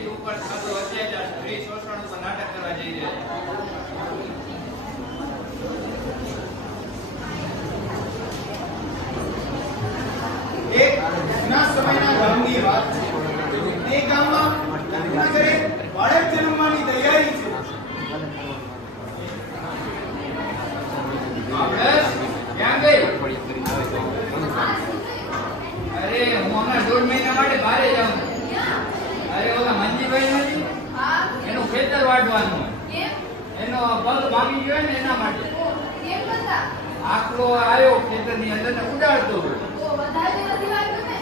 Ladies ઉપર થતો અત્યાચાર સ્ત્રી શોષણ ઉપર નાટક કરવા જઈ રહ્યા છે। એક જૂના સમયના ગામની વાત છે। એ ગામમાં લગ્નના ઘરે બાળક જન્મવાની તૈયારી છે। ક્યાં ગઈ? અરે હું હમણાં 1.5 મહિના માટે બહાર જાઉં છું। અરે ઓલા મંજીભાઈ નથી એનું ખેતર વાટવાનું એનો પગ ભાગી ગયો ને એના માટે આખલો આવ્યો ખેતરની અંદર ને ઉડાડતો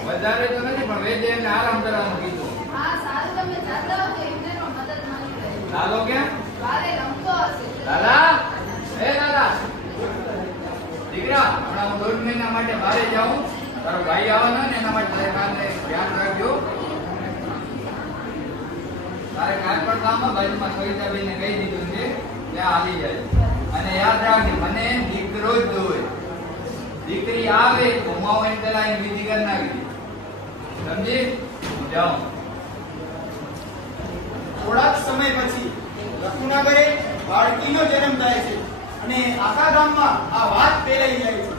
વધારે તો નથી પણ વેદે એને આરામ કરવાનું કીધું। લાલો ક્યાં? લાલા હે લાલા દીકરા હમણાં હું 1.5 મહિના માટે બહાર જાઉં તારો ભાઈ આવવાનો ને એના માટે તારે કાલે ધ્યાન રાખજો। તારે કાલ પણ કામમાં બાજુમાં સવિતાબેનને કહી દીધું છે ત્યાં આવી જાય અને યાદ રાખજે મને દીકરો જ જોઈએ। દીકરી આવે તો માવો એને પેલા એની વિધિ કરી નાખી સમજી હું જાઉં। થોડાક સમય પછી લખુના ઘરે બાળકીનો જન્મ થાય છે અને આખા ગામમાં આ વાત ફેલાઈ જાય છે।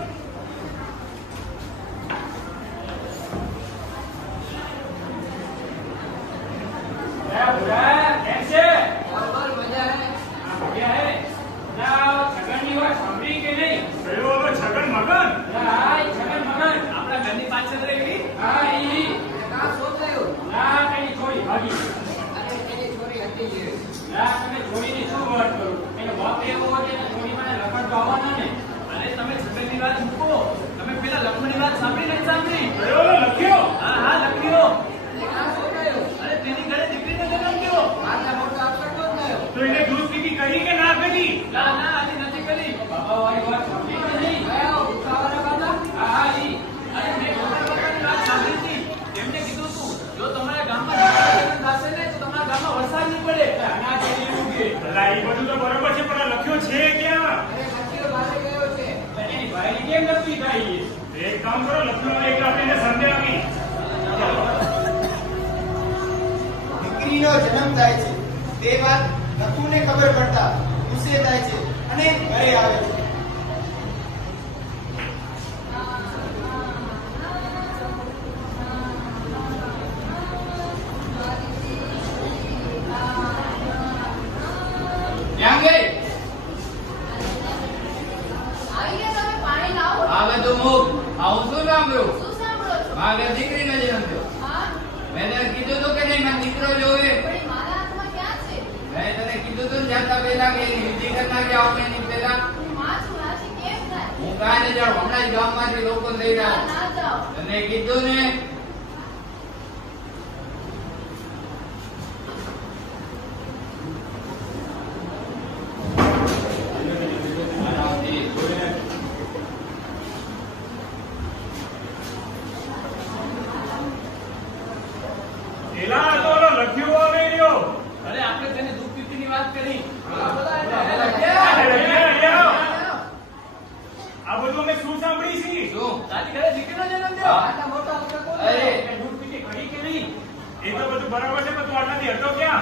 દીકરીનો જન્મ થાય છે તે વાત લખુને ખબર પડતા ગુસ્સે થાય છે અને ઘરે આવે છે। ક્યાં ગઈ? આવે તો મુક આવું શું સાંભળ્યું? મારે દીકરીનો જન્મ થયો મેં તને કીધું તો કે નહીં મારે દીકરો જોવે। મેં તને કીધું તો જાતા પહેલા કે એની વિધિ કરી નાખી આવું એની પહેલા હું કાંઈ નહીં જાણું હમણાં જ ગામમાંથી લોકો લઈ રહ્યા તને કીધું ને।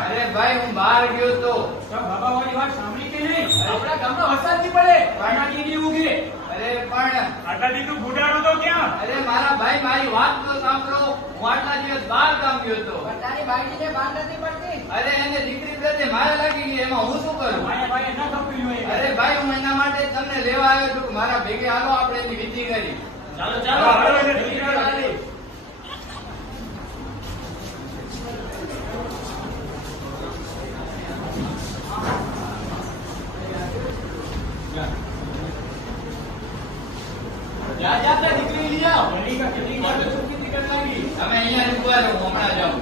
અરે ભાઈ હું બહાર ગયો તો બાબાવાળી વાત સાંભળી કે નહીં? આપણા ગામમાં વરસાદ નહીં પડે કાનાડીની ઉગે અરે પણ આટલા દી તું ગુડાડો તો ક્યાં? અરે મારા ભાઈ મારી વાત તો સાંભળો હું આટલા દિવસ બહાર ગામ ગયો તો તારી બાળકીને બાર નથી પડતી? અરે એને દીકરી પ્રત્યે મારે લાગી ગઈ એમાં હું શું કરું? માયા ભાઈ ન ખપ્યું હોય અરે ભાઈ હું એના માટે તમને લેવા આવ્યો છું મારા ભેગે હાલો આપણે એની વિધિ કરી। ચાલો ચાલો હાલો એને દીકરી વાળી જા જા દીકરી લઈ આવ। ઘણી કા કેટલી વાર તો ચૂકી નીકળ લાગી તમે અહીંયા જ ઉભા રહો હું હમણાં જાઉં।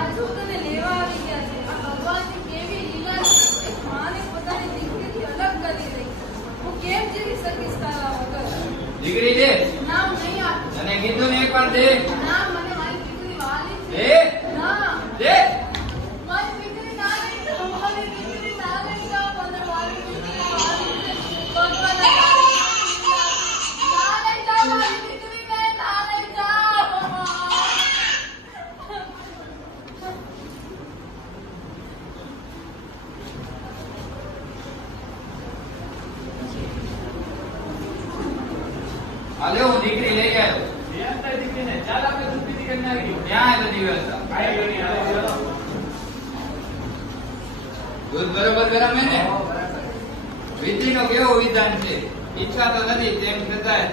આજુ તને લેવા આવી ગયા છે। આ ભગવાનની કેવી લીલા છે। એક માને પોતાની દીકરીથી અલગ કરી દઈ। હું કેમ જીવી શકીશ તારા વગર? દીકરી દે ના હું નહીં આપું। તને કીધું ને એકવાર દે ના મને મારી દીકરી વાલી છે। દે ના દે મારી દીકરી ના લઈ જાઓ। મારી દીકરી ના લઈ જાઓ। મને મારી દીકરી વાલી છે। ભગવાન ના લઈ જાઓ મારી દીકરીને ના લઈ જાઓ। હાલે હું દીકરી લઈ આવ્યો. એ અંતર દીકરીને ચાલ આપણે દૂધ પીતી કરી નાખી. ક્યાં એ બધી વ્યવસ્થા? કાંઈ ગયો નહીં, હાલો, ચાલો. દૂધ બરોબર ગરમ હે ને? વિધિનો કેવો વિધાન છે? ઈચ્છા તો નથી તેમ છતાંય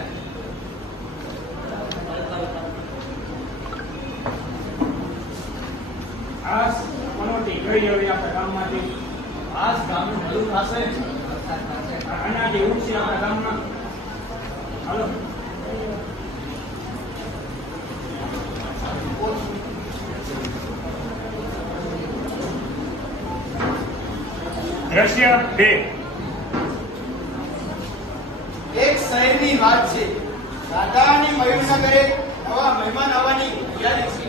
આજ પનોતી ગઈ હવે આપણા ગામમાંથી. આજ ગામનું ભલું થશે. અનાજ એવું છે આપણા ગામમાં. હાલો. દ્રશ્ય 2. એક શહેરની વાત છે. રાધા અને મયુરના ઘરે નવા મહેમાન આવવાની તૈયારી છે.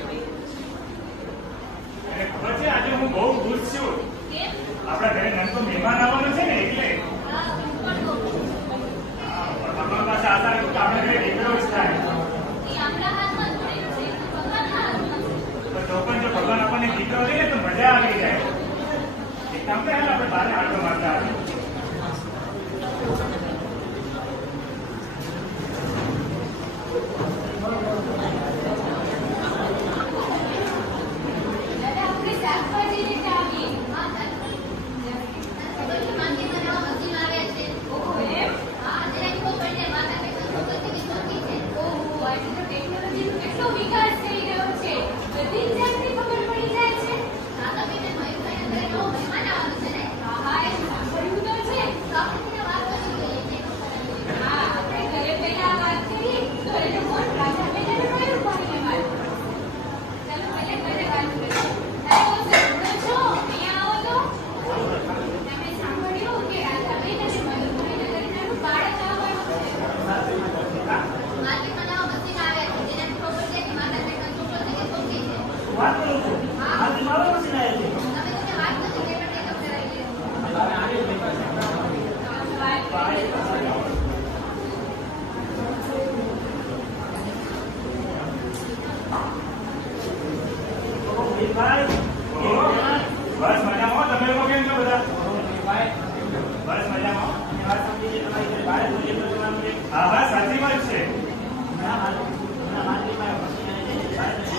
અને ખબર છે આજે હું બહુ ખુશ છું. કેમ? આપણા ઘરે નંદો મહેમાન આવવાનો છે ને એટલે હા, હું પણ બહુ ખુશ છું. હા, ભગવાન પાસે આશા રાખું કે આપણા ઘરે દીકરો જ થાય. એ આપણા હાથમાં થોડી છે, ભગવાનના હાથમાં છે. પણ તો પણ જો ભગવાન આપણને દીકરો દે ને તો મજા આવી જાય. એક કામ કરે આપણે બહાર આટો મારતા આવીએ. દાદા, આપણે શાકભાજી લેતે આવીએ. હા, દાદા. ખબર છે, માંગી બનાવવા મશીન આવ્યા છે. ઓહો, એમ? હા, જરાક તો પડને માતા પિતા સંપત્તિની શોધી છે. ઓહો, આજે તો ટેકનોલોજીનો કેટલો વિકાસ થઈ રહ્યો છે. બધી જ જાતની ખબર પડી જાય છે. દાદા બેને મયુરભાઈના ઘરે નવો મહેમાન આવવાનો છે ને? હા, હા, એ સાંભળ્યું તો છે. તો આપણે તેને વાત કરી લઈએ. હા, આપણે ઘરે પહેલા વાત કરીએ. ઘરે તો કોણ? રાજા બેને અને મયુરભાઈને વાત. ચાલો પહેલે ઘરે વાત કરીએ. અરે, ઓ સાંભળો છો? અહીંયા આવો તો. તમે સાંભળ્યું કે રાધાબેન અને મયુરભાઈના ઘરે નાનું બાળક આવવાનું છે? માટી બનાવવા મશીન આવ્યા છે. જેનાથી ખબર છે કે માતા પિતા છોકરો છે કે છોકરી છે. વાત કરું છું. હા. આજે મારો મશીન આવ્યો છે. તમે તેને વાત નથી કરી, પણ ચેકઅપ કરાવી લે. હવે આને જ દેખાય છે. વાત કરી લે. ભાઈ, બસ મજામાં હો. તમે લોકો કેમ છો બધા? ભાઈ, બસ મજામાં હો. એ વાત સમજી છે તમારી ઘરે બહાર બોલીએ તો તમારું એક હા બસ સાચી વાત છે. હમણાં માર્કેટમાં મશીન આવી જાય છે.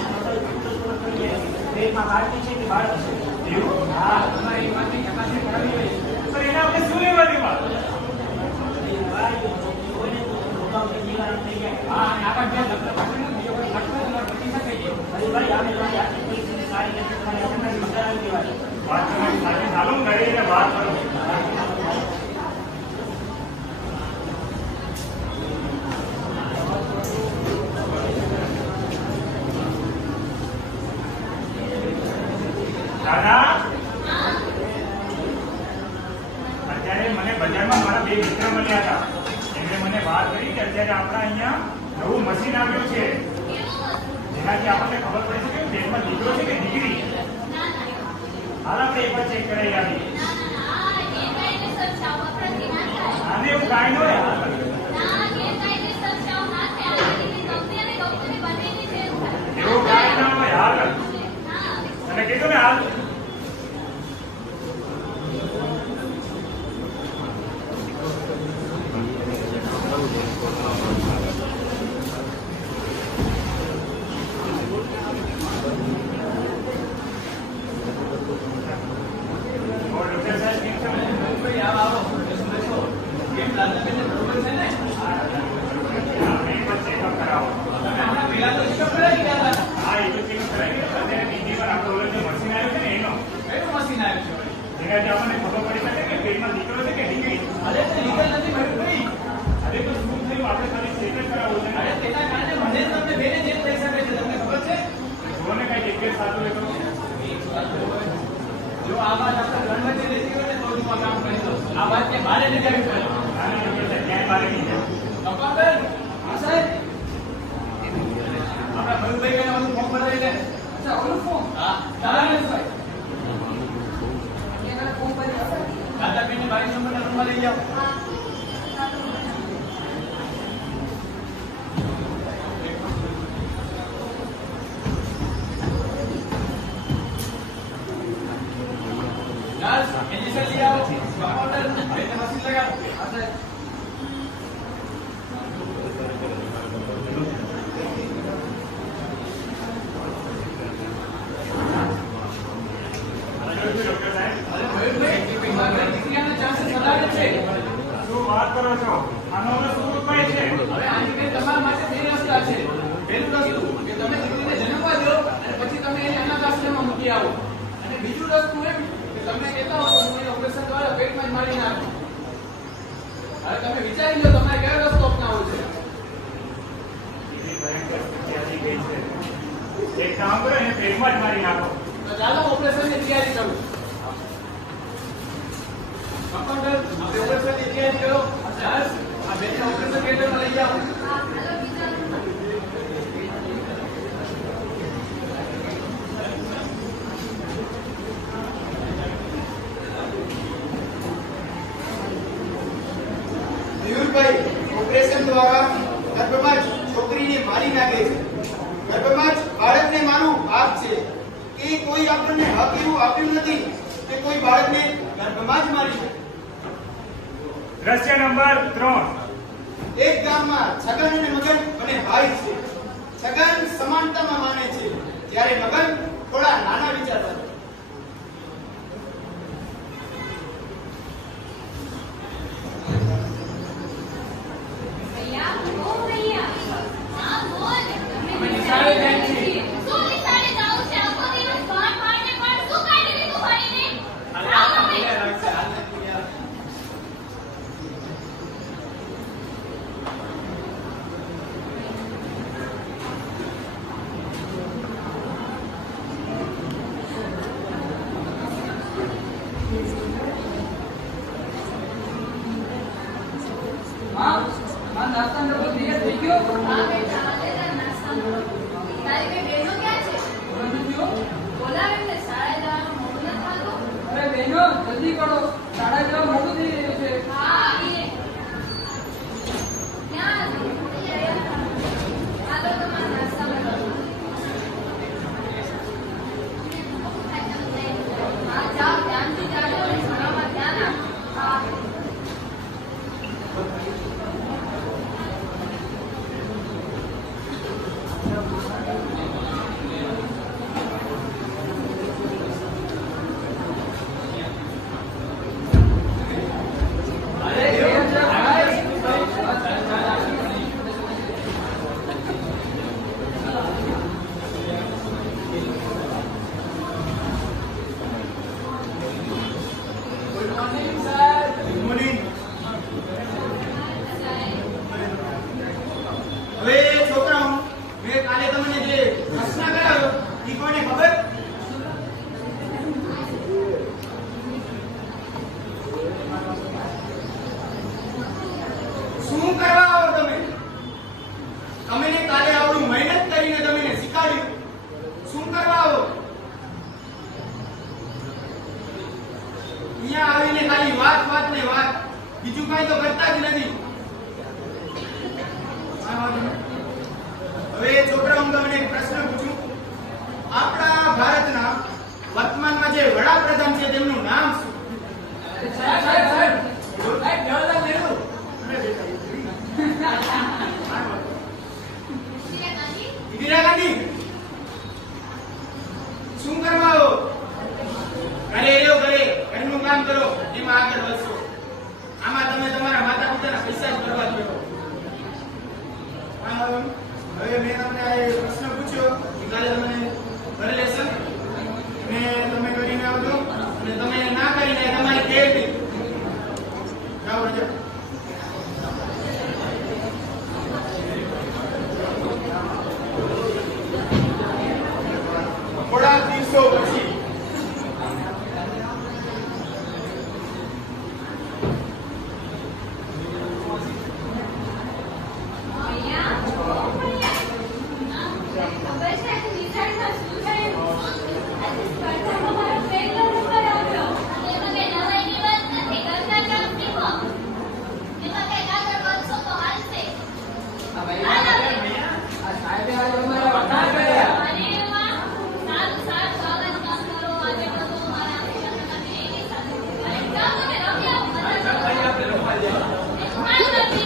પેટમાં બાળકી છે કે બાળક છે? એવું? હા, તમારી માટી ચકાસણી કરાવી હોય. પણ એને આપણે શું લેવા દેવા? હા, અને આગળ બે લગ્ન પાછળનું બીજો કોઈ ખર્ચો તમારો પતિ સાથે છે. ભાઈ, આપણે સારી રીતે તમારી મજા આવી દેવાની. વાત તમારી સાચી. ચાલો હું ઘરે જઈને વાત કરું. દાદા, અત્યારે મને બજારમાં મારા બે મિત્ર મળ્યા હતા. એમણે મને વાત કરી કે અત્યારે આપણા અહીંયા નવું મશીન આવ્યું છે, જેનાથી આપણને ખબર પડે છે કે પેટમાં દીકરો છે કે દીકરી. હાલ આપણે એકવાર ચેક કરાવી આવીએ. આને એવું કાંઈ ન હોય. એવું કાંઈ ના હોય. હાલ અને કીધું ને હાલ. ઓર ડોક્ટર સાહેબ કેમ છો? ભાઈ, આવો. બેસો. કેમ લાગે બરોબર છે ને? આપણે એકવાર ચેકઅપ કરાવો. તમે હમણાં પહેલા તો ચેકઅપ કરાવી ગયા હતા. હા, એ તો ચેકઅપ કરાવી ગયો. અત્યારે બીજી વાર આપણું ઓલું જે મશીન આવ્યું છે ને એનો, કયું મશીન આવ્યું છે ભાઈ? જેનાથી આપણને ખબર પડી શકે કે પેટમાં દીકરો છે કે દીકરી. અરે, તે લીગલ નથી ભાઈ. અરે તો શું થયું? આપણે ખાલી ચેક જ કરાવવું છે અરે, ને. તેના કારણે મને જ તમને બેને જેલ થઈ શકે છે. તમને ખબર છે? જુઓ ને કઈ જગ્યાએ સારું હોય તો. જો આ વાત આપણે ગણવતી લેતી હોય ને તો જ હું આ કામ કરી દઉં. આ વાત કે મારે નથી આવી પડે. ના, ના, ડોક્ટર સાહેબ, ક્યાંય બહાર નહીં જાય. કપાલભાઈ, હા સાહેબ. આપણા ભરતભાઈ કહીને બધું ફોર્મ ભરાવી લે. અચ્છા, ઓલું ફોર્મ? હા, દાદાભાઈ. દાદાભાઈને 22 નંબરના રૂમમાં લઈ જાઓ. નર્સ, ઇન્જેક્શન લઈ આવો. કમ્પાઉન્ડર, હવે મશીન લગાવો. હા સાહેબ. મૂકી આવો. અને બીજું રસ્તું એમ કે તમને કહેતા હો તો હું એ ઓપરેશન દ્વારા પેટમાં જ મારી નાખું. હવે તમે વિચારી લો તમારે કયો રસ્તો અપનાવવો છે. એવી ભયંકર સ્થિતિ આવી ગઈ છે. એક કામ કરો, એને પેટમાં જ મારી નાખો. તો ચાલો ઓપરેશનની તૈયારી કરું. કમ્પાઉન્ડર, આપણે ઓપરેશનની તૈયારી કરો. ચાલ, આ બેને ઓપરેશન થિયેટરમાં લઈ જાઓ. હા, હાલો બીજા. મયુરભાઈ ઓપરેશન દ્વારા ગર્ભમાં જ છોકરીને મારી નાખે છે. ગર્ભમાં જ બાળકને મારવું પાપ છે. કે કોઈ આપણને હક એવું આપ્યું નથી કે કોઈ બાળકને ગર્ભમાં જ મારી શકે. દ્રશ્ય નંબર 3. એક ગામમાં છગન અને મગન અને ભાઈ છે. છગન સમાનતામાં માને છે જ્યારે મગન થોડા નાના વિચારતા છે. ભૈયા, ઓ ભૈયા. હા, બોલ. અમે નિશાળે જાય છીએ. શું નિશાળે જાવું છે? આખો દિવસ બહાર પાડીને પણ શું કાઢી લીધું ભાઈને? હાલ, આવો હાલ, મમ્મી. હાલ, હાલ, હાલ, હાલ. હા નાસ્તા નતો તૈયાર થઈ ગયો હા બેટા, હાલે તાર નાસ્તાનો. તારી બે બહેનો ક્યાં છે? બંધ થયો બોલાવે એટલે શાળાએ જવાનું મોડું નથી થતું? અરે બહેનો જલ્દી કરો શાળા જવા મોડું થઈ રહ્યું છે હા, આવીએ. ક્યાં હતી? હાલો તમારા નાસ્તા બનાવો. હા, જાઓ, ધ્યાનથી જાજો અને ભણવામાં ધ્યાન આપો. હા. અરે કેમ છે ભાઈ? Good morning sir. Good morning. હવે છોકરાઓ, મેં કાલે તમને જે પ્રશ્ન કરાવ્યો એ કોને ખબર? શું કરવા આવો તમે? તમને કાલે આવડું મહેનત કરીને તમને શીખવાડ્યું. શું કરવા આવો? અહીંયા આવીને ખાલી વાત ને વાત, બીજું કાંઈ તો કરતા જ નથી. હવે છોકરા, હું તમને એક પ્રશ્ન પૂછું. આપણા ભારતના વર્તમાનમાં જે વડાપ્રધાન છે તેમનું નામ શું? સાહેબ, સાહેબ, સાહેબ. સાહેબ, જવાહરલાલ નહેરુ. અરે બેટા, ઇન્દિરા ગાંધી? ઇન્દિરા ગાંધી. શું કરવા આવો? ઘરે રહ્યો, ઘરનું કામ કરો, એમાં આગળ વધશો. આમાં તમે તમારા માતા પિતાના પૈસા જ બરબાદ કરો. હવે મેં તમને આ એક પ્રશ્ન પૂછ્યો કે કાલે તમે ઘરે લેશન ને તમે કરીને આવજો અને તમે ના કરીને તમારી ટેવ થી જાઓ રજા. થોડા દિવસો પછી ભૈયા, ઓ ભૈયા. ખબર છે આજે નિશાળમાં શું થયું? આજે સ્પર્ધામાં મારો પહેલો નંબર આવ્યો. એમાં કઈ નવાઈની વાત નથી. ઘરના કામ શીખો. એમાં કઈ આગળ વધશો તો હાલશે. આ ભાઈ આ સાહેબે આજે અમારા વખાણ કર્યા અરે વાહ. સારું, સારું. આવા જ કામ કરો. આગળ વધો. મારા આશીર્વાદ તમે એની સાથે. અને જાઓ તમે રમી આવો. મજા કરો. ભાઈ, આપણે રમવા જઈએ. મારી મરજી.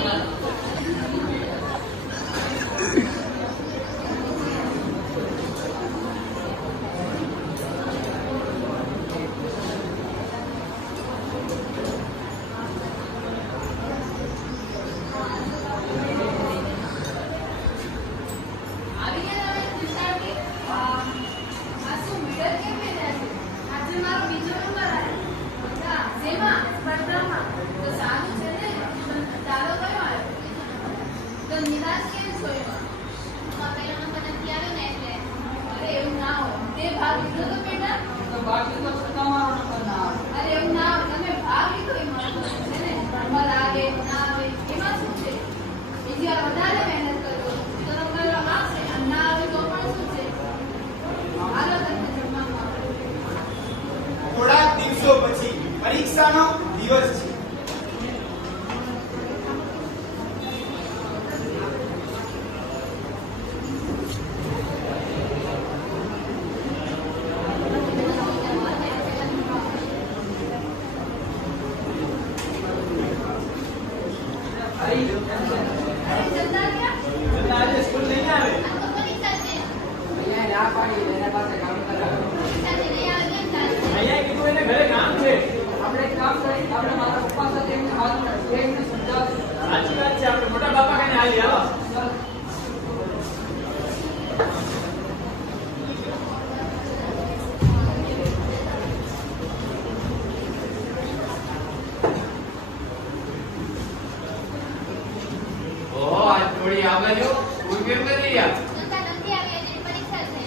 આ બાજુ સ્કૂલ કેમ નથી ગયા? સંતા નથી આવી એની પરીક્ષા છે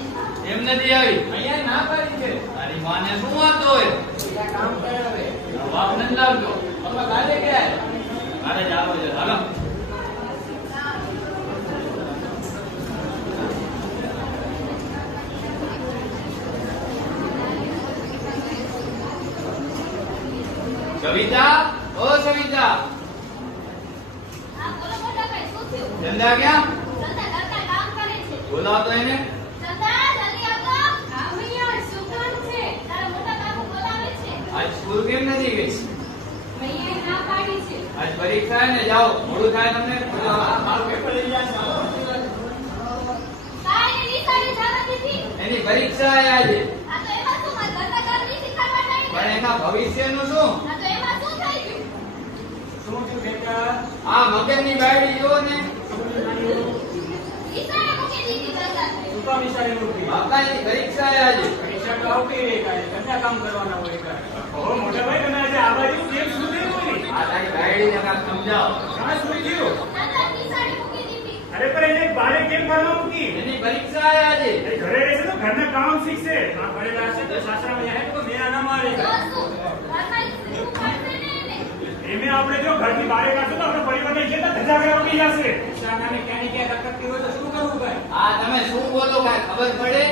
એમ નથી આવી? અહીંયા ના પાડી છે તારી માને શું વાંધો હોય? બીજા કામ કરે હવે બાપ નથી લાવતો. પપ્પા કાલે ગયા મારે જ આવો છે. હાલો. સવિતા, ઓ સવિતા, હા બોલો મોટા ભાઈ શું થયું ધંધા ક્યાં? સંતા ઘરના કામ કરે છે બોલાવતો એને. સંતા જલ્દી આવતો હા ભૈયા શું કામ છે તારા મોટા બાપુ બોલાવે છે આજ સ્કૂલ કેમ નથી ગઈ? ભૈયાએ ના પાડી છે આજ પરીક્ષા છે ને, જાઓ. મોડું થાય તમને. મારું પેપર લઈ જાય કાંઈ નિશાળે જવા દીધી એની પરીક્ષા છે આજે. આ તો એમાં શું મારા ઘરના કામ નહીં શીખવાડવા પણ નહીં એના ભવિષ્યનું શું? આ તો એમાં શું થઈ ગયું શું થયું બેટા આ મગજની બાયડી જુઓ ને. નિશાળે મૂકી દીધી ઘરના શું કામ વિચારી મૂકી બાપાની પરીક્ષા છે આજે. પરીક્ષા તો આવતી રહી કાંઈ ઘરના કામ કરવાના હોય કાંઈ ઓહો મોટા ભાઈ તમે આજે આ બાજુ કેમ શું થયું હોય? આ તારી બાયડીને કાંઈક સમજાવો. કાં શું થયું? સંતા નિશાળે મૂકી દીધી અરે પણ એને બારે કેમ ભણવા મૂકી? એની પરીક્ષા છે આજે. એ ઘરે રહેશે તો ઘરના કામ શીખશે. આ ભણેલા હશે તો સાસરામાં જાય તો મેળા ના મારે. તો શું ઘરમાં શીખવું પડશે ને એને એમે આપણે જો ઘરની બહાર કાઢશું તો આપણે પરિવારને જે ધજાગરા ઉડી જશે. શાકાને ક્યાંય ક્યાં રખડતી હોય તો શું કરવું ભાઈ આ તમે શું બોલો કાંઈ ખબર પડે?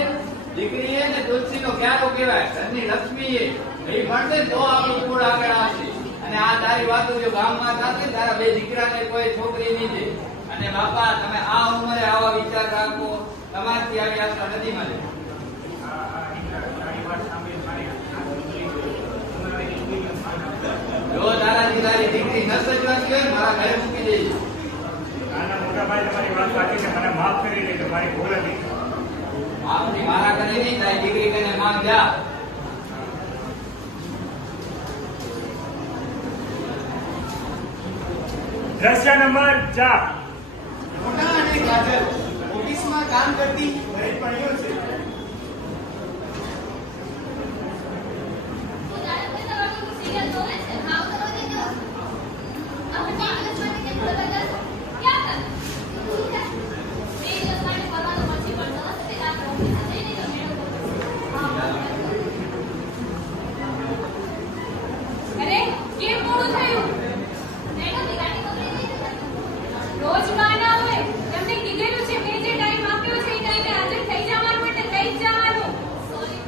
દીકરી છે ને તુલસીનો ક્યારો કહેવાય, ઘરની લક્ષ્મી છે. એ ભણશે ને તો આપણું કુળ આગળ આવશે. અને આ તારી વાતો જો ગામમાં થશે ને, તારા બે દીકરાને કોઈ છોકરી નહીં દે. અને બાપા તમે આ ઉંમરે આવા વિચાર રાખો, તમારથી આવી આશા નથી મળે. તારી વાત સાંભળી મારી જો તારાથી તારી દીકરી ન સજવાતી હોય ને, મારા ઘરે મૂકી દેજો. નાના મોટા ભાઈ તમારી વાત સાચી છે. મને માફ કરી દેજો, મારી ભૂલ હતી. આપની મારા ઘરે નહીં, તારી દીકરી કને માંગ જા. દ્રશ્ય નંબર 4. મોટા અને કાજલ ઓફિસમાં કામ કરતી બહેનપણીઓ છે. તું જાણે કોઈ સવારનું સિરિયલ જોવે છે હાવ તો વધી ગયો આપણે દિવસ માટે કેમ ફરવા જશો ક્યાં કર બે દિવસ માટે ફરવાનું પછી પણ દસ તે રાત ઓફિસે જઈને જો મેળો અરે કેમ મોડું થયું મેડમની ગાડી પકડી દીધી રોજ બહાના હોય તમને કીધેલું છે મેં જે ટાઈમ આપ્યો છે એ ટાઈમે હાજર થઈ જવાનું એટલે થઈ જ જવાનું સોરી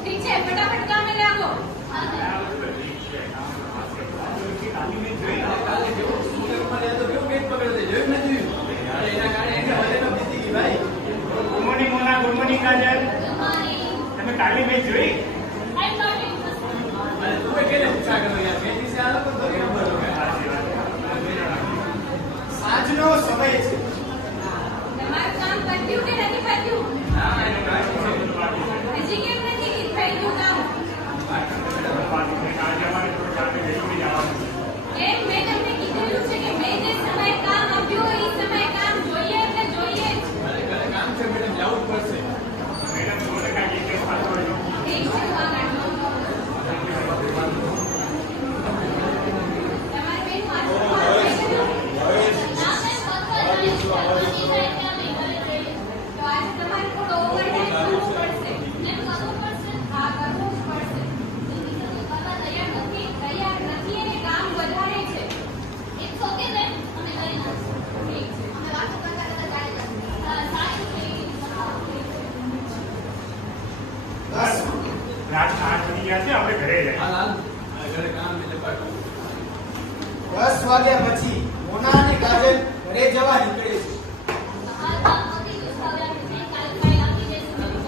ઠીક છે ફટાફટ કામે લાગો ગુડ મોના, ગુડ મોર્નિંગ કાજલ. તમે કાલે મેચ જોઈ? સાંજનો સમય છે. તમારું કામ પત્યું કે નથી પત્યું હજી કેમ નથી થઈ ગયું કામ આજે અમારે થોડું કામે જઈને જવાનું છે. એમ મેં તમને કીધેલું છે કે મેં જે સમય કામ આપ્યું હોય એ સમય કામ જોઈએ એટલે જોઈએ જ કામ છે મેડમ જવું જ પડશે મેડમ 100% એક દિવસ પાછો આવજો. ઠીક છે આગળ તમારે બેન વાંચવું ના મેં કરવાની છે એટલે અમે ઘરે જઈએ તો આજે તમારે થોડો ઓવરટાઈમ કરવું પડશે એમ કરવું પડશે હા કરવું જ પડશે તમે કરવા તૈયાર નથી એને કામ વધારે છે ઇટ્સ ઓકે મેમ અમે કરી નાખશું ઠીક છે અમે વાતો કરતા કરતા ચાલી જશું સારું થઈ બસ રાત 8 વાગી ગયા છે, આપણે ઘરે જઈએ. ઘરે કામ એટલે પાછું 10 વાગ્યા પછી મોના અને કાજલ ઘરે જવા નીકળે છે. તમારું કામ પતી ગયું છે. હવે આપણે બેન કાલે ફાઇલ આપી દઈશું મોટો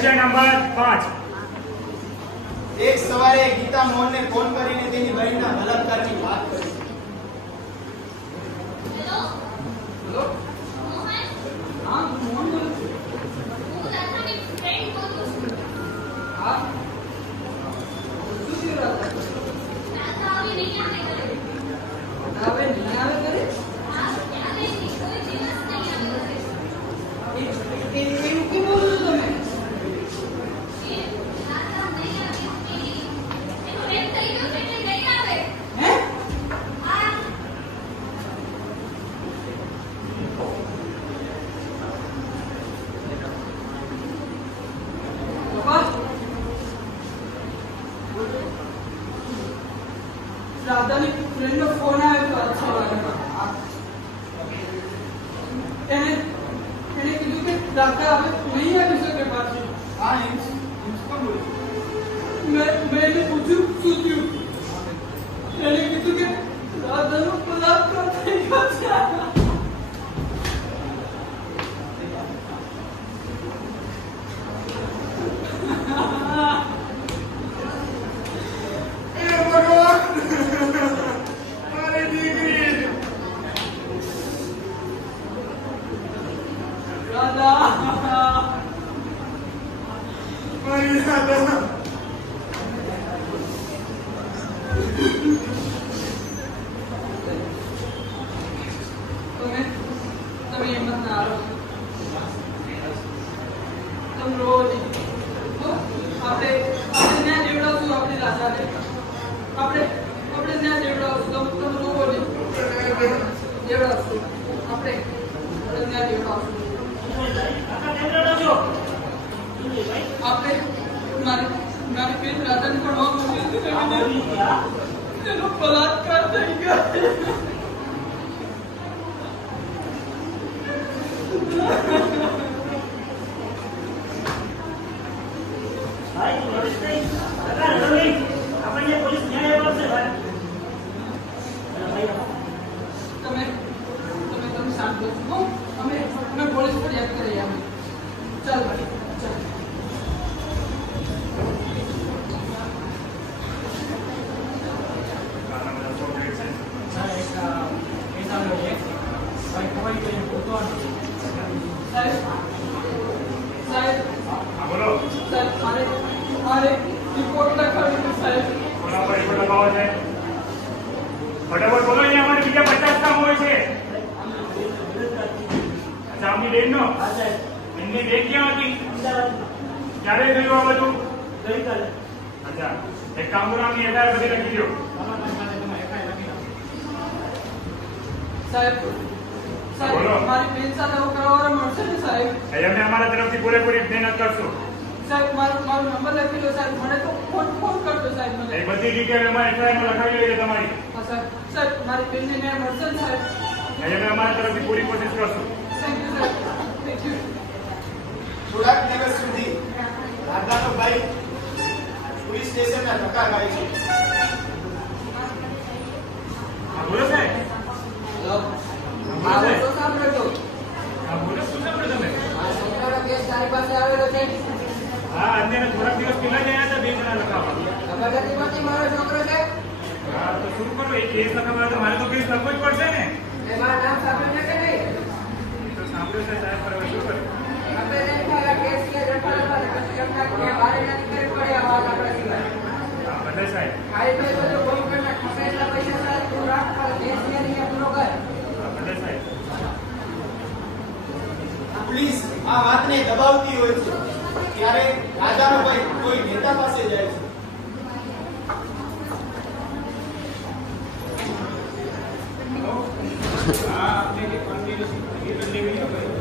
પ્રશ્ન નંબર 5. એક સવારે ગીતા મોહનને ફોન કરીને તેની બહેનના બલાત્કારની વાત કરી. હેલો બોલો. મોહન હા, હું મોહન બોલું છું. હું રાધાની ફ્રેન્ડ બોલું છું. હા. શું થયું રાધા? રાધા આવી નહીં આવે ઘરે. હવે નહીં આવે ઘરે? હા, ક્યારે નહીં, કોઈ દિવસ નહીં આવે ઘરે. એવું કેમ બોલો છો તમે? એ રાધા નહીં આવે એનું રેપ થઈ ગયું છે એટલે નહીં આવે. હે? હા પપ્પા? રાધાની ફ્રેન્ડનો ફોન આવ્યો હતો આજ સવારે. એને કીધું કે રાધા હવે નહીં આવી શકે પાછી. હા, ઇન્સ કોણ બોલે? મેં એને પૂછ્યું શું થયું. એને કીધું કે રાધાનો બલાત્કાર થઈ ગયો છે. એ ભગવાન! મારી દીકરી! રાધા મારી રાધા! તમે હિંમત ના હારો. તમે રોજ આપણે ત્યાં જેવડાવશું આપણી રાધાને. આપણે ત્યાં જેવડાવશું. તમે રોવો નહીં. જેવડાવશું. આપણે ત્યાં જેવડાવશું. આપણે મારી બેન રાધાને પણ મોકલી એનો બલાત્કાર થઈ ગયો. તમે શાંત બસો. અમે પોલીસ ફરિયાદ કરી અમે. ચાલ ભાઈ ચાલ. સાહેબ હા, બોલો. સાહેબ મારે રિપોર્ટ લખાવી છે સાહેબ. કોના પર રિપોર્ટ લખાવો છે? ફટાફટ બોલો, અહીંયા અમારે બીજા 50 કામ હોય છે. અચ્છા, આમની બેનનો? એમની બેન ક્યાં હતી? ક્યારે થયું આ બધું? અચ્છા, એક કામ કરો, આમની FIR બધી લખી દો. સાહેબ બોલો. મારી બેન સાથે આવું કરવાવાળા મળશે ને સાહેબ? અમે અમારા તરફથી પૂરેપૂરી મહેનત કરશું. સાહેબ મારો નંબર લખી લો સાહેબ. મને તો ફોન કરજો સાહેબ મને. એ બધી ડિટેલ અમારે FIR માં લખાવી છે તમારી. હા સાહેબ મારી બેનને ન્યાય મળશે ને સાહેબ? અમે અમારા તરફથી પૂરી કોશિશ કરશું. થેન્ક યુ સાહેબ. Thank you. થોડાક દિવસ સુધી રાધાનો ભાઈ પોલીસ સ્ટેશનના ધક્કા ખાય છે. હા, બોલો સાહેબ. હેલો. હા, બોલો શું સાંભળો છો? હા, બોલો, શું સાંભળ્યું તમે? આ છોકરાનો કેસ તારી પાસે આવેલો છે. હા, અત્યારે થોડાક દિવસ પહેલા જ આવ્યા હતા 2 જણા લખાવવા. ખબર નથી પડતી મારો છોકરો છે? હા, તો શું કરું? એ કેસ લખાવવા તો મારે તો કેસ લખવો જ પડશે ને. એ મારું નામ સાંભળ્યું છે કે નહીં? એ તો સાંભળ્યું છે સાહેબ, પર હવે શું કરું? આપણે નહીં થાય કેસ કે રખડવા પછી તમને બહાર નથી કરવી પડે આ વાત આપણા સિવાય. હા, બધા સાહેબ. ખાલી ભાઈ બધું બોલ કરતા ખપે એટલા પૈસા સાહેબ તું રાખ પર કેસ ને અહીંયા પૂરો કર. હા, બધા સાહેબ. પોલીસ આ વાતને દબાવતી હોય છે ત્યારે રાજાનો ભાઈ કોઈ નેતા પાસે જાય છે. હા, આપણે જે કન્ટિન્યુઅસ એ બદલી ગયો ભાઈ.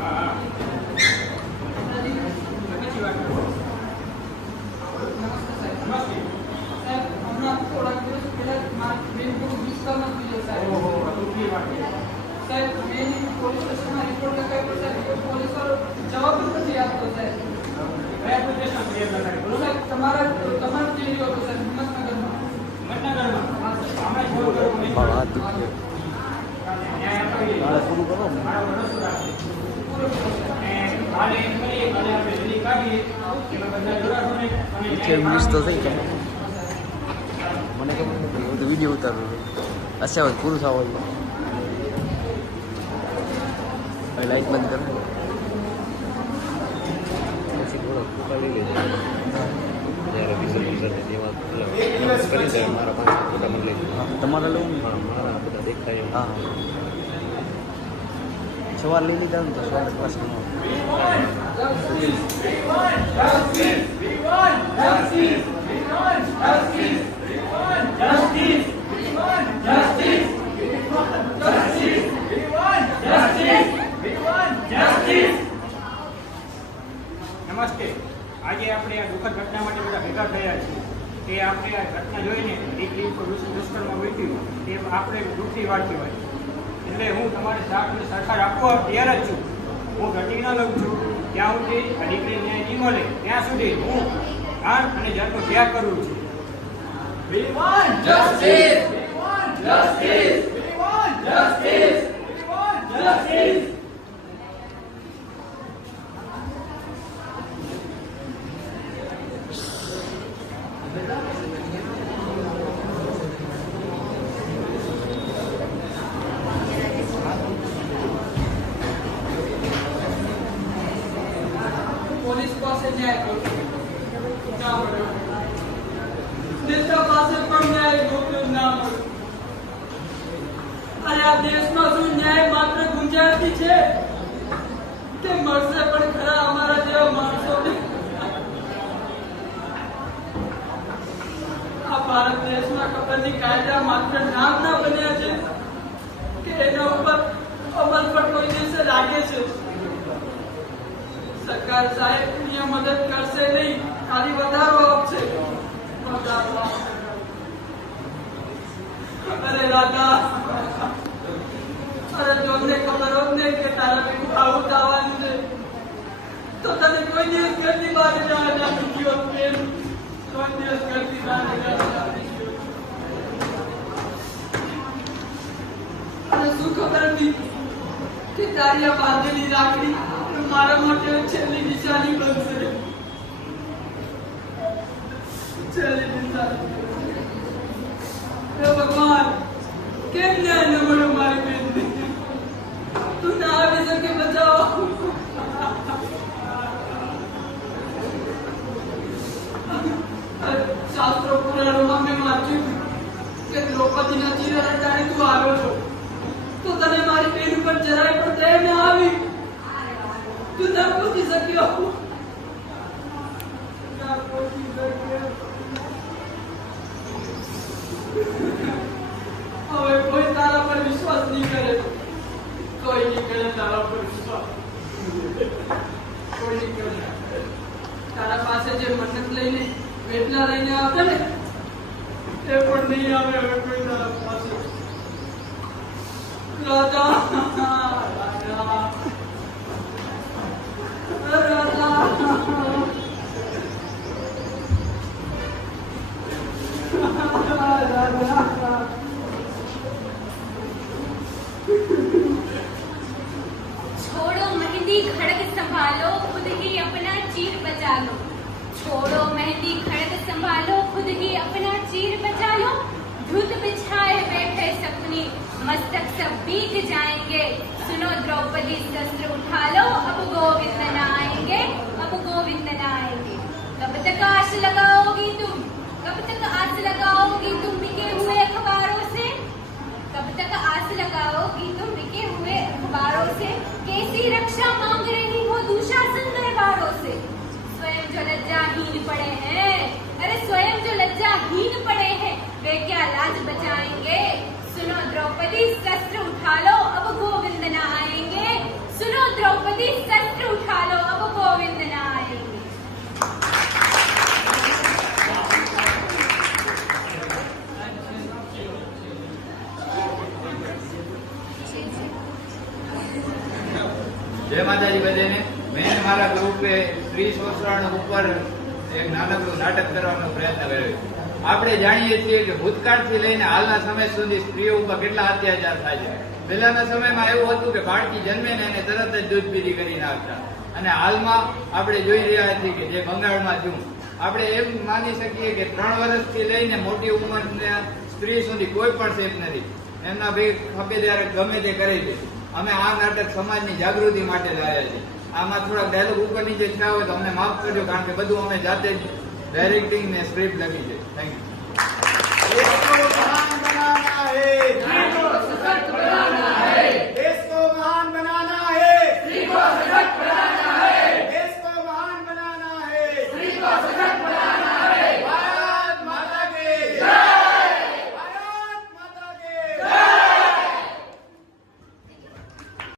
હા. પછી વાત કરો. નમસ્તે સાહેબ. સાહેબ હમણાં થોડાક દિવસ પહેલા મારી બેન થોડું દુષ્કર્મ થઈ ગયું સાહેબ. ઓહો, આ તો કેવી વાત છે. સાહેબ મેં પોલીસ સ્ટેશનમાં રિપોર્ટ લખાવ્યો સાહેબ. પોલીસ વાળો જવાબ જ નથી આપતો સાહેબ. કયા પ્રદેશના ફરિયાદ લખાવી? બોલો સાહેબ તમારો જે રહ્યો હતો સાહેબ હિંમતનગરમાં. મતનગરમાં. હા સાહેબ. આપણે ફોન કરવો નહીં. હા. ન્યાય અપાવી મારો ભરોસો રાખીએ. પૂરો કરો સાહેબ. અને કાલે એમ કરીએ, કાલે આપણે રેલી કાઢીએ. મિનિટ તો થઈ જાય મને ખબર નથી હું તો વિડીયો ઉતારું છું અચ્છા હવે પૂરું થવા હવે લાઈટ બંધ કરો પછી થોડો ફોટા લઈ લેજો જ્યારે વિસર્જન એમાં કરી દે મારા 5 ફોટા મને લઈ તમારા લઉં હા મારા બધા દેખાય હા સવાર લઈ લીધા ને તો સવારે ક્લાસ નમસ્તે. આજે આપણે આ દુઃખદ ઘટના માટે બધા ભેગા થયા છીએ. તે આપણે આ ઘટના જોઈને એક દુષ્કર્મ વીત્યું તે આપણે દુઃખની વાત કહેવાય. એટલે હું તમારી સાથ અને સરકાર આપવા તૈયાર જ છું. હું ઘટી ન લઉં છું ત્યાં સુધી આ દીકરી ન્યાય નહીં મળે ત્યાં સુધી હું ગાન અને જાતનો ત્યાગ કરું છું. We want justice! We want justice! We want justice! We want justice! Police પાસે ન્યાય ગોત્યો ના મળ્યો. નેતા પાસે પણ ન્યાય ગોત્યો ના મળ્યો. અને આ દેશમાં શું ન્યાય માત્ર ગુંજારતી છે કે મળશે પણ ખરા અમારા જેવા માણસોને? આ ભારત દેશમાં ખબરની કાયદા માત્ર નામના બન્યા છે કે એના ઉપર અમલ પણ કોઈ દિવસે લાગે છે? સરકાર સાહેબ અહીંયા મદદ કરશે નહીં, ખાલી વધારો આપશે. વધારો આપશે. અરે રાધા, અરે જો અમને ખબર હોત ને કે તારા ભેગું આવું થવાનું છે તો તને કોઈ દિવસ ઘરની બહાર ના મૂકી હોત બેન. કોઈ દિવસ ઘરની બહાર ના મૂકી હોત. અને શું ખબર હતી કે તારી આ બાંધેલી રાખડી મારા માટે છેલ્લી નિશાની બનશે. છેલ્લી નિશાની. હે ભગવાન, કેમ ન્યાય ન મળ્યો મારી બેનને? તું ના આવી શકે બચાવો. શાસ્ત્રો પુરાણોમાં મેં વાંચ્યું કે દ્રૌપદીના ચીરે જાણે તું આવ્યો છો તો તને મારી બેન ઉપર જરાય પણ દયા ન આવી. તું ના પહોંચી શક્યો. ના પહોંચી શક્યો. હવે કોઈ તારા પર વિશ્વાસ નહીં કરે. કોઈ નહીં કરે તારા પર વિશ્વાસ. કોઈ નહીં કરે. તારા પાસે જે મન્નત લઈને વેટલા લઈને આવતા ને એ પણ નહીં આવે હવે કોઈ તારા પાસે. રાજા રાજા छोड़ो मेहंदी खड़ग संभालो खुद ही अपना चीर बचा लो. छोड़ो मेहंदी खड़ग संभालो खुद ही अपना चीर बचा लो. धुत बिछाए बैठे सपनी मस्तक सब बीत जाएंगे. सुनो द्रौपदी शस्त्र उठा लो अब गोविंद न आएंगे. अब गोविंद न आएंगे. कब तक आस लगाओगी तुम? कब तक आस लगाओगी तुम बिके हुए अखबारों से? कब तक आस लगाओगी तुम बिके हुए अखबारों से? कैसी रक्षा मांग रही हो दुशासन दरबारों से? स्वयं जो लज्जाहीन पड़े हैं, अरे स्वयं जो लज्जाहीन पड़े हैं वे क्या लाज बचाएंगे? सुनो द्रौपदी शस्त्र उठा लो अब गोविंद न आएंगे. सुनो द्रौपदी शस्त्र उठा लो अब गोविंद न आएंगे. જય માતાજી બધાને. મેં મારા ગ્રુપે સ્ત્રી શોષણ ઉપર એક નાનકડું નાટક કરવાનો પ્રયત્ન કર્યો. આપણે જાણીએ છીએ કે ભૂતકાળથી લઈને હાલના સમય સુધી સ્ત્રીઓ ઉપર કેટલા અત્યાચાર થાય છે. પહેલાના સમયમાં એવું હતું કે બાળકી જન્મે ને એને તરત જ દૂધ પીધી કરી નાખતા, અને હાલમાં આપણે જોઈ રહ્યા છીએ કે જે બંગાળમાં થયું આપણે એમ માની શકીએ કે 3 વર્ષથી લઈને મોટી ઉંમરના સ્ત્રી સુધી કોઈ પણ સેફ નથી. એમના ભાઈ ખપે ત્યારે ગમે તે કરે છે. અમે આ નાટક સમાજની જાગૃતિ માટે લાવ્યા છે. આમાં થોડા ડાયલોગ ઉપર નીચે થયા હોય તો અમને માફ કરજો, કારણ કે બધું અમે જાતે જ ડાયરેક્ટિંગ ને સ્ક્રિપ્ટ લખી છે. Thank you.